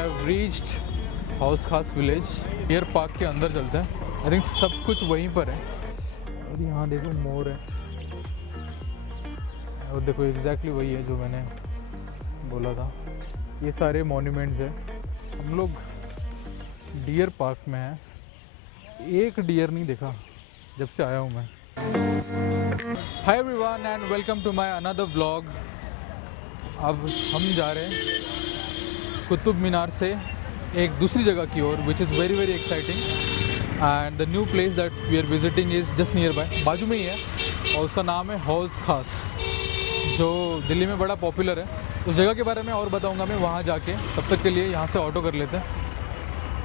Have reached Hauz Khas village. Deer park के अंदर चलते हैं। आई थिंक सब कुछ वहीं पर है। और यहाँ देखो मोर है, और देखो एग्जैक्टली वही है जो मैंने बोला था। ये सारे मॉन्यूमेंट्स हैं। हम लोग डियर पार्क में हैं। एक डियर नहीं देखा जब से आया हूँ मैं। Hi everyone and welcome to my another vlog. अब हम जा रहे हैं कुतुब मीनार से एक दूसरी जगह की ओर, which is very very exciting. And the new place that we are visiting is just nearby, बाजू में ही है, और उसका नाम है हौस खास, जो दिल्ली में बड़ा पॉपुलर है। उस जगह के बारे में और बताऊंगा मैं वहाँ जाके। तब तक के लिए यहाँ से ऑटो कर लेते हैं।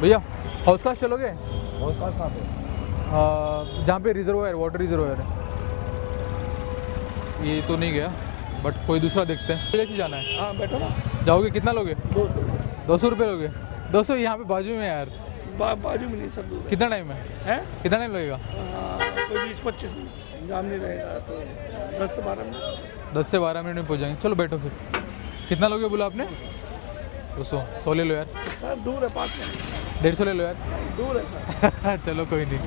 भैया हौस खास चलोगे? हौस खास कहाँ पे? जहाँ पे रिजर्वायर, वाटर रिजर्वायर है। ये तो नहीं गया, बट कोई दूसरा देखते हैं। किले से जाना है। हाँ बैठो ना। जाओगे? कितना लोगे? 200 200 रुपये लोगे? 200 यहाँ पे बाजू में है यार। बाजू में नहीं, सब दूर कितना टाइम है? है। कितना टाइम लगेगा? कोई 20-25 मिनट, जाम नहीं रहेगा तो 10 से 12 मिनट। 10 से 12 मिनट में पहुँच जाएंगे। चलो बैठो फिर। कितना लोगे बोला आपने? 200। 100 ले लो यार। सर दूर है, पास में 150 ले लो यार। दूर है सर। चलो कोई नहीं।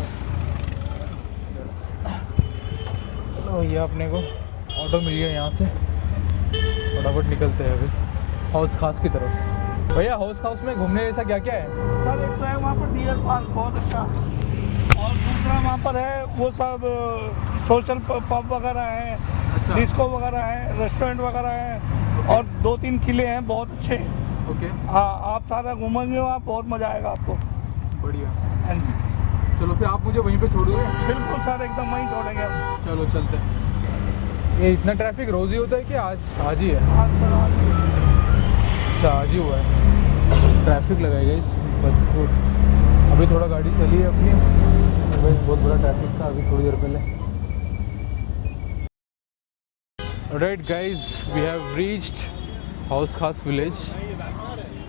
चलो ये अपने को ऑटो मिल गया यहाँ से। फटाफट निकलते हैं अभी हौस खास की तरफ। भैया हौस खास में घूमने जैसा क्या क्या है? सर एक तो है वहाँ पर डियर पार्क, बहुत अच्छा। और दूसरा वहाँ पर है वो सब सोशल पब वगैरह है, अच्छा। डिस्को वगैरह है, रेस्टोरेंट वगैरह है, और 2-3 किले हैं बहुत अच्छे। ओके। हाँ, आप सारा घूमेंगे वहाँ, बहुत मज़ा आएगा आपको। बढ़िया। हाँ जी, चलो फिर आप मुझे वहीं पे छोड़ दोगे? बिल्कुल सर, एकदम वहीं छोड़ेंगे हम। चलो चलते हैं। ये इतना ट्रैफिक रोज़ ही होता है कि आज ही है? आज सर आज अच्छा आज ही हुआ है। ट्रैफिक लगाएगा इस बदफूट। अभी थोड़ा गाड़ी चली है अपनी, वैसे बहुत बड़ा ट्रैफिक था अभी थोड़ी देर पहले। Right guys, we have reached Hauz Khas village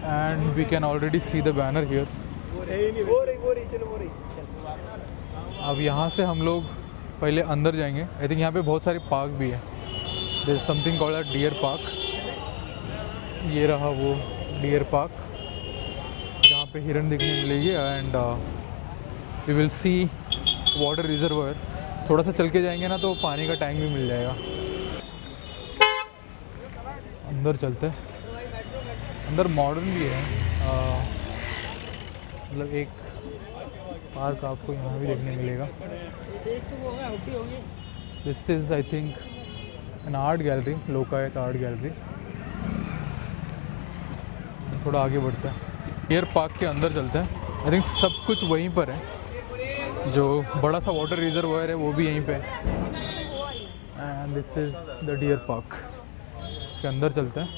and we can already see the banner here. अब यहाँ से हम लोग पहले अंदर जाएंगे। आई थिंक यहाँ पे बहुत सारे पार्क भी है। There is something called a deer park. ये रहा वो डियर पार्क जहाँ पे हिरन देखने मिलेगी and we will see water reservoir. थोड़ा सा चल के जाएंगे ना तो पानी का टैंक भी मिल जाएगा। अंदर चलते हैं। अंदर मॉडर्न भी है, मतलब एक पार्क आपको यहाँ भी देखने मिलेगा। This is I think an art gallery, Lokayat art gallery. थोड़ा आगे बढ़ता है। डियर पार्क के अंदर चलते हैं। आई थिंक सब कुछ वहीं पर है। जो बड़ा सा वाटर रिजर्वायर है वो भी यहीं पे है। And this is the deer park. इसके अंदर चलते हैं।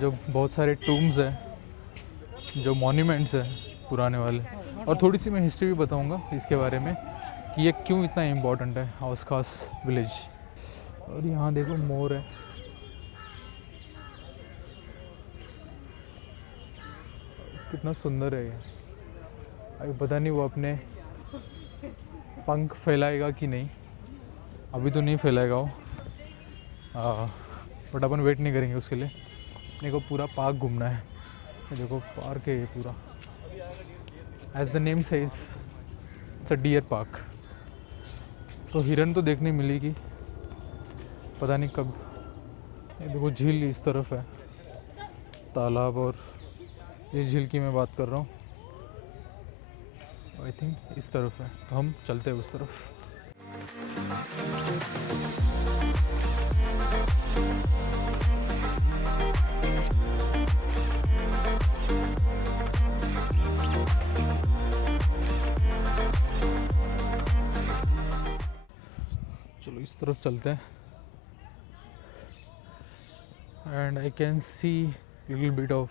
जो बहुत सारे टूम्स हैं, जो मॉन्यूमेंट्स हैं पुराने वाले, और थोड़ी सी मैं हिस्ट्री भी बताऊंगा इसके बारे में कि ये क्यों इतना इम्पोर्टेंट है हौस खास विलेज। और यहाँ देखो मोर है। कितना सुंदर है ये। अभी पता नहीं वो अपने पंख फैलाएगा कि नहीं। अभी तो नहीं फैलाएगा वो, बट अपन वेट नहीं करेंगे उसके लिए। अपने को पूरा पार्क घूमना है। ये देखो पार्क है ये पूरा। As the name says it's a deer park. तो हिरन तो देखने मिलेगी, पता नहीं कब। ये देखो झील इस तरफ है, तालाब, और जिस झील की मैं बात कर रहा हूँ आई थिंक इस तरफ है। तो हम चलते हैं उस तरफ। चलो इस तरफ चलते हैं। And I can see little bit of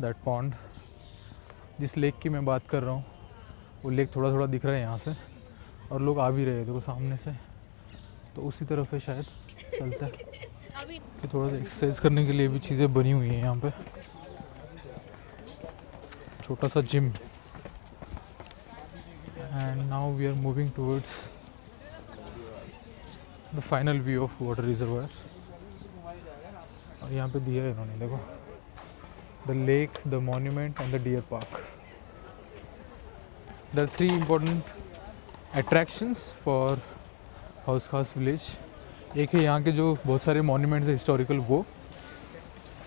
that pond. जिस लेक की मैं बात कर रहा हूँ वो लेक थोड़ा थोड़ा दिख रहा है यहाँ से, और लोग आ भी रहे हैं देखो सामने से। तो उसी तरफ है शायद। चलते हैं। कि थोड़ा सा एक्सरसाइज करने के लिए भी चीज़ें बनी हुई हैं यहाँ पे। छोटा सा gym. And now we are moving towards the final view of water reservoir. और यहाँ पे दिया है इन्होंने, देखो the lake, the monument and the deer park. There are 3 important attractions for house खास विलेज. एक है यहाँ के जो बहुत सारे मॉन्यूमेंट्स है हिस्टोरिकल, वो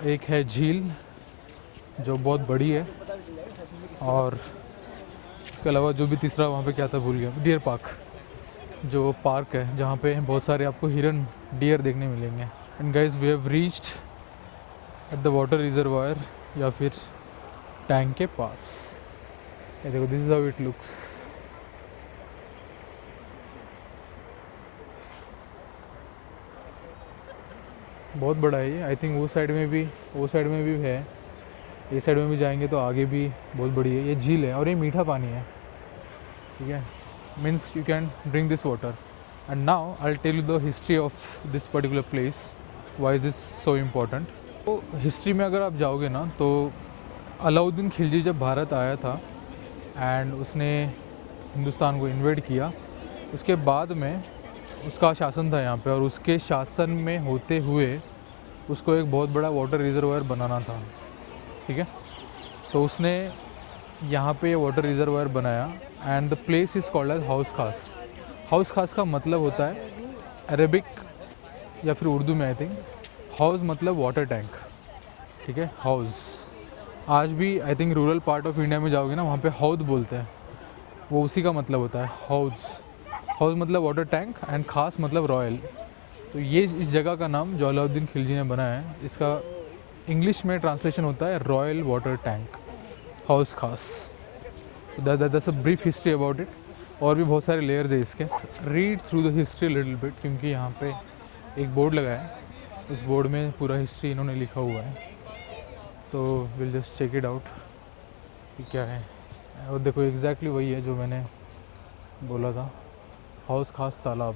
एक है झील जो बहुत बड़ी है, और इसके अलावा जो भी तीसरा वहाँ पे क्या था भूल गया, डियर पार्क जो पार्क है जहाँ पे बहुत सारे आपको हिरन, डियर देखने मिलेंगे. And guys we have reached at the water reservoir या फिर टैंक के पास. ये देखो, this is how it looks. बहुत बड़ा है ये. आई थिंक वो साइड में भी है, ये साइड में भी जाएंगे तो आगे भी बहुत बड़ी है. ये झील है और ये मीठा पानी है, ठीक है. Means you can drink this water. And now I will tell you the history of this particular place, why is this so important. तो हिस्ट्री में अगर आप जाओगे ना, तो अलाउद्दीन खिलजी जब भारत आया था एंड उसने हिंदुस्तान को इन्वेड किया, उसके बाद में उसका शासन था यहाँ पे, और उसके शासन में होते हुए उसको एक बहुत बड़ा वाटर रिजर्वायर बनाना था, ठीक है. तो उसने यहाँ पे वाटर रिजर्वायर बनाया and the place is called as Hauz Khas. Hauz Khas का मतलब होता है अरेबिक या फिर उर्दू में आई थिंक हाउस मतलब वाटर टैंक, ठीक है. हाउस आज भी I think rural part of India में जाओगे ना, वहाँ पे हौद बोलते हैं, वो उसी का मतलब होता है हाउस. हाउस मतलब वाटर टैंक एंड खास मतलब रॉयल. तो ये इस जगह का नाम जो अलाउद्दीन खिलजी ने बनाया है, इसका इंग्लिश में ट्रांसलेशन होता है रॉयल वाटर टैंक, हाउस खास. That's a brief history about it. और भी बहुत सारे लेयर्स है इसके. Read through the history little bit, क्योंकि यहाँ पे एक बोर्ड लगा है, उस बोर्ड में पूरा हिस्ट्री इन्होंने लिखा हुआ है. तो will just check it out कि क्या है. और देखो एग्जैक्टली वही है जो मैंने बोला था, हाउस खास तालाब.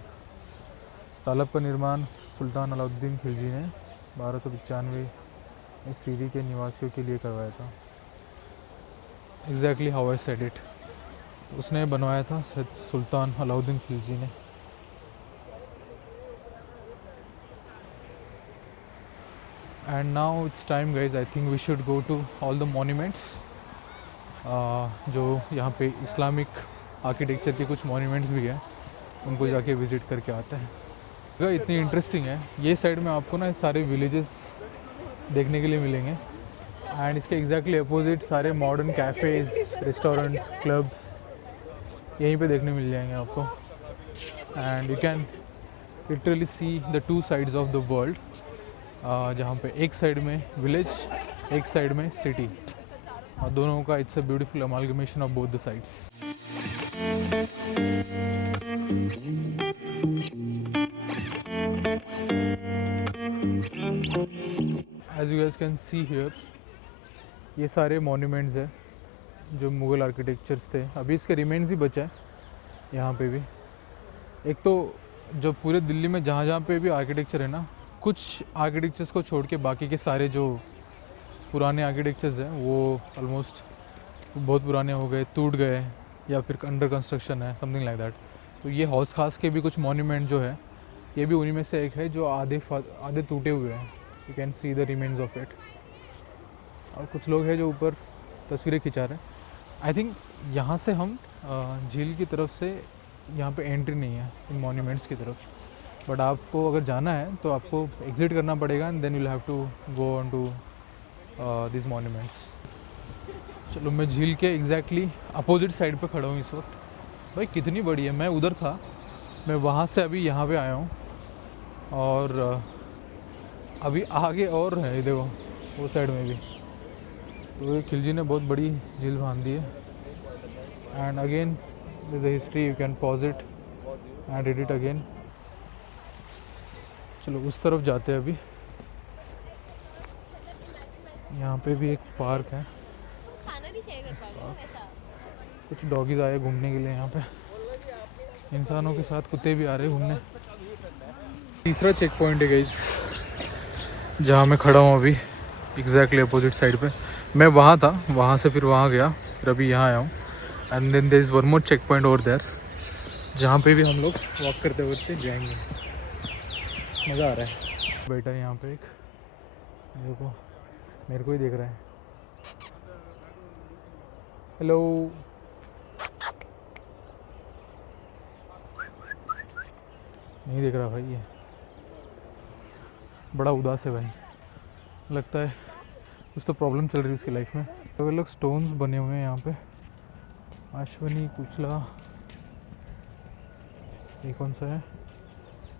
तालाब का निर्माण सुल्तान अलाउद्दीन खिलजी ने 1295 में सीरी के निवासियों के लिए करवाया था. Exactly how I said it, उसने बनवाया था सुल्तान अलाउद्दीन खिलजी ने. And now it's time guys, I think we should go to all the monuments. जो यहाँ पे इस्लामिक आर्किटेक्चर के कुछ मॉन्यूमेंट्स भी हैं, उनको जाके विज़िट करके आते हैं. जगह इतनी इंटरेस्टिंग है. ये साइड में आपको ना सारे विलेजेस देखने के लिए मिलेंगे, एंड इसके एग्जैक्टली अपोजिट सारे मॉडर्न कैफ़ेज़, रेस्टोरेंट्स, क्लब्स यहीं पे देखने मिल जाएंगे आपको. And you can literally see the 2 sides of the world, जहाँ पे एक साइड में विलेज, एक साइड में सिटी, और दोनों का it's a beautiful amalgamation of both the sides. As you guys can see here, ये सारे मॉन्यूमेंट्स है जो मुग़ल आर्किटेक्चर्स थे. अभी इसके रिमेन्स ही बचा है यहाँ पे भी. एक तो जो पूरे दिल्ली में जहाँ जहाँ पे भी आर्किटेक्चर है ना, कुछ आर्किटेक्चर्स को छोड़ के बाकी के सारे जो पुराने आर्किटेक्चर्स हैं वो ऑलमोस्ट बहुत पुराने हो गए, टूट गए, या फिर अंडर कंस्ट्रक्शन है, समथिंग लाइक दैट. तो ये हाउस खास के भी कुछ मॉन्यूमेंट जो है, ये भी उन्हीं में से एक है जो आधे टूटे हुए हैं. You can see the remains of it. और कुछ लोग हैं जो ऊपर तस्वीरें खिंचा रहे हैं. आई थिंक यहाँ से हम झील की तरफ से, यहाँ पे एंट्री नहीं है इन मॉन्यूमेंट्स की तरफ, बट आपको अगर जाना है तो आपको एग्जिट करना पड़ेगा, and then you will have to go on to this monuments. चलो, मैं झील के एग्जैक्टली अपोजिट साइड पे खड़ा हूँ इस वक्त. भाई कितनी बड़ी है. मैं उधर था, मैं वहाँ से अभी यहाँ पे आया हूँ, और अभी आगे और है, देखो वो साइड में भी. तो ये खिलजी ने बहुत बड़ी झील बांध दी है. And again this a history, you can pause it and read it again. चलो उस तरफ जाते हैं अभी. यहाँ पे भी एक पार्क है. कुछ डॉगीज आए घूमने के लिए यहाँ पे. इंसानों के साथ कुत्ते भी आ रहे हैं घूमने. तीसरा चेक पॉइंट है गाइस जहाँ मैं खड़ा हूँ अभी, एग्जैक्टली अपोजिट साइड पे. मैं वहाँ था, वहाँ से फिर वहाँ गया, फिर अभी यहाँ आया हूँ. And then there is one more check point over there, जहाँ पे भी हम लोग वॉक करते हुए जाएंगे. मज़ा आ रहा है. बैठा है यहाँ पे एक, देखो मेरे को ही देख रहा है. हेलो। नहीं देख रहा भाई, ये बड़ा उदास है भाई, लगता है कुछ तो प्रॉब्लम चल रही है उसकी लाइफ में। अलग अलग स्टोन्स बने हुए हैं यहाँ पे, अश्वनी कुचला, ये कौन सा है,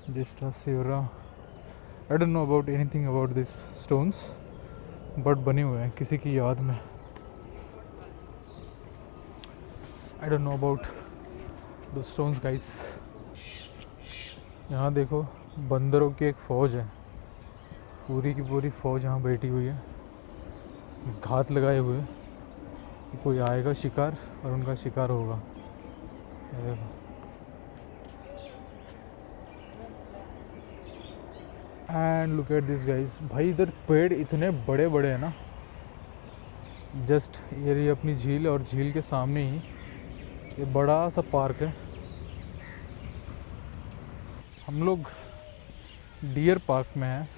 जिस्टा सिवरा। I don't know about anything about this stones, but बने हुए हैं किसी की याद में। I don't know about the stones guys. यहाँ देखो, बंदरों की एक फ़ौज है, पूरी की पूरी फ़ौज यहाँ बैठी हुई है, घात लगाए हुए कि कोई आएगा शिकार और उनका शिकार होगा। ये देखो, and look at this guys. भाई इधर पेड़ इतने बड़े बड़े हैं ना, जस्ट ये रही अपनी झील, और झील के सामने ही ये बड़ा सा पार्क है। हम लोग डियर पार्क में हैं,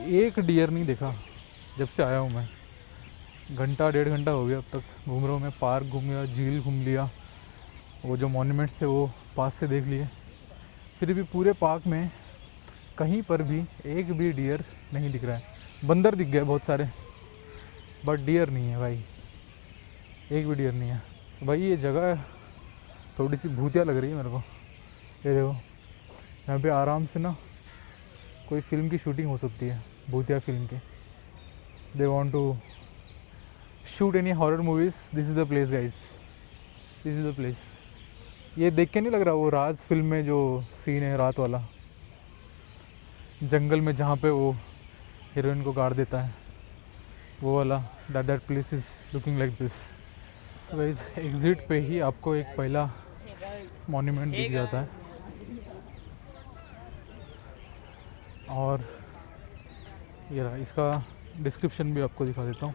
एक डियर नहीं देखा जब से आया हूँ मैं। घंटा 1.5 घंटा हो गया अब तक घूम रहा हूँ मैं, पार्क घूम लिया, झील घूम लिया, वो जो मॉन्यूमेंट्स थे वो पास से देख लिए, फिर भी पूरे पार्क में कहीं पर भी एक भी डियर नहीं दिख रहा है। बंदर दिख गए बहुत सारे, बट डियर नहीं है भाई, एक भी डियर नहीं है। तो भाई ये जगह थोड़ी सी भूतिया लग रही है मेरे को। ये देखो, यहाँ पे आराम से ना कोई फिल्म की शूटिंग हो सकती है, भूतिया फिल्म की। They want to shoot any horror movies, this is the place guys, this is the place. ये देख के नहीं लग रहा वो राज फिल्म में जो सीन है रात वाला, जंगल में जहाँ पे वो हीरोइन को गाड़ देता है, वो वाला, that place is looking like this. तो गाइस एग्जिट पे ही आपको एक पहला मॉन्यूमेंट दिख जाता है, और ये रहा, इसका डिस्क्रिप्शन भी आपको दिखा देता हूँ।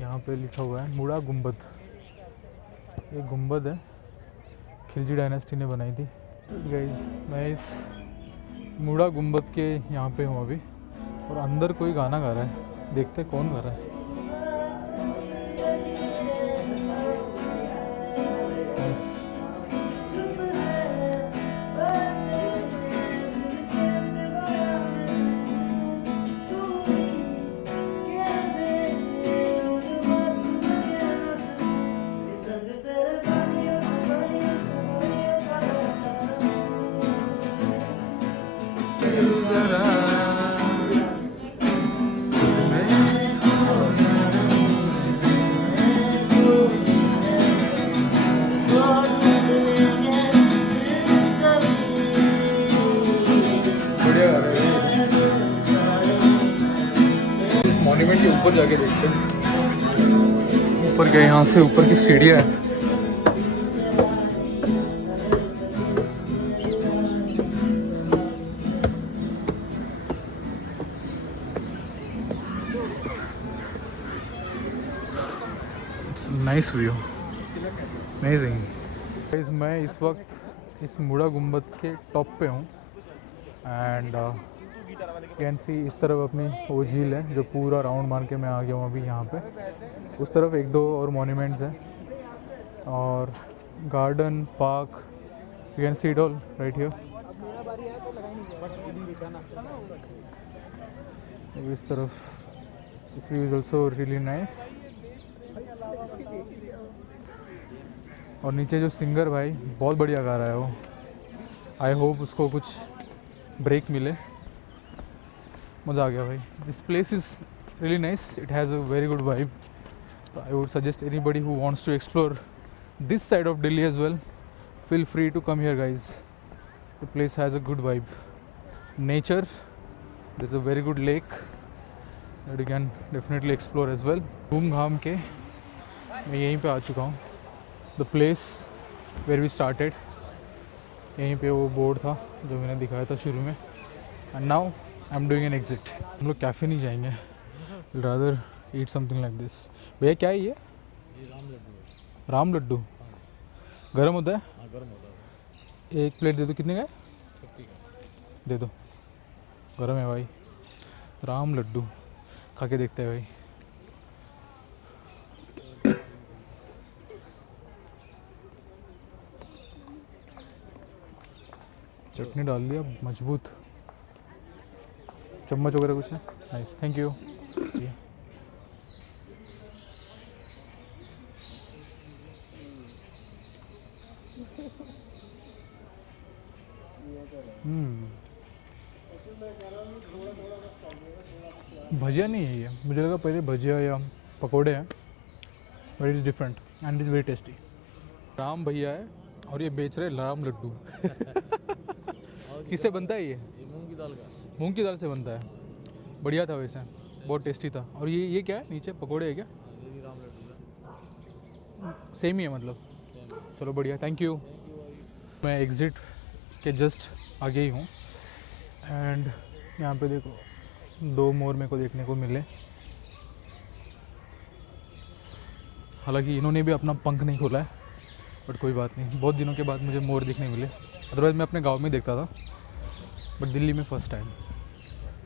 यहाँ पे लिखा हुआ है मुड़ा गुंबद। ये गुंबद है, खिलजी डायनेस्टी ने बनाई थी। गाइस मैं इस मुड़ा गुंबद के यहाँ पे हूँ अभी, और अंदर कोई गाना गा रहा है, देखते हैं कौन गा रहा है। Nice. बढ़िया गा रहा है। इस मॉन्यूमेंट के ऊपर जाके देखते हैं, ऊपर गए, यहाँ से ऊपर की सीढ़ियाँ है। It's nice view, amazing. Guys मैं इस वक्त इस मुड़ा गुंबद के टॉप पे हूँ, एंड कैन सी इस तरफ अपनी वो झील है जो पूरा राउंड मार के मैं आ गया हूँ अभी यहाँ पे। उस तरफ एक दो और मॉन्यूमेंट्स हैं, और garden park, you can see it all right here. इस तरफ this view is also really nice. और नीचे जो सिंगर भाई बहुत बढ़िया गा रहा है वो, आई होप उसको कुछ ब्रेक मिले। मज़ा आ गया भाई। This place is really nice, it has a very good vibe. I would suggest anybody who wants to explore this side of Delhi as well, feel free to come here guys. The place has a good vibe, nature, there's a very good lake that you can definitely explore as well. घूम घाम के मैं यहीं पे आ चुका हूँ, the place where we started, यहीं पे वो बोर्ड था जो मैंने दिखाया था शुरू में, and now I'm doing an exit. हम लोग कैफ़े नहीं जाएंगे, rather eat something like this. भैया क्या है ये? राम लड्डू गरम होता है? हाँ गरम होता है। एक प्लेट दे दो, कितने का है? 50 का दे दो, गरम है भाई। राम लड्डू खा के देखते हैं भाई। चटनी डाल दिया मजबूत। चम्मच वगैरह कुछ है? Nice, thank you. भजिया नहीं है ये, मुझे लगा पहले भजिया या पकोड़े हैं, but is different and is very tasty. Ram भैया है और ये बेच रहे राम लड्डू। किससे बनता है ये? मूंग की दाल का। मूंग की दाल से बनता है। बढ़िया था वैसे, बहुत टेस्टी था। और ये क्या है नीचे, पकोड़े है क्या? ये भी राम लड्डू है। सेम ही है मतलब? चलो बढ़िया, थैंक यू। मैं एग्ज़िट के जस्ट आगे ही हूँ एंड यहाँ पे देखो 2 मोर मेरे को देखने को मिले। हालांकि इन्होंने भी अपना पंख नहीं खोला है, बट कोई बात नहीं, बहुत दिनों के बाद मुझे मोर दिखने मिले। अदरवाइज़ मैं अपने गांव में देखता था, बट दिल्ली में फर्स्ट टाइम।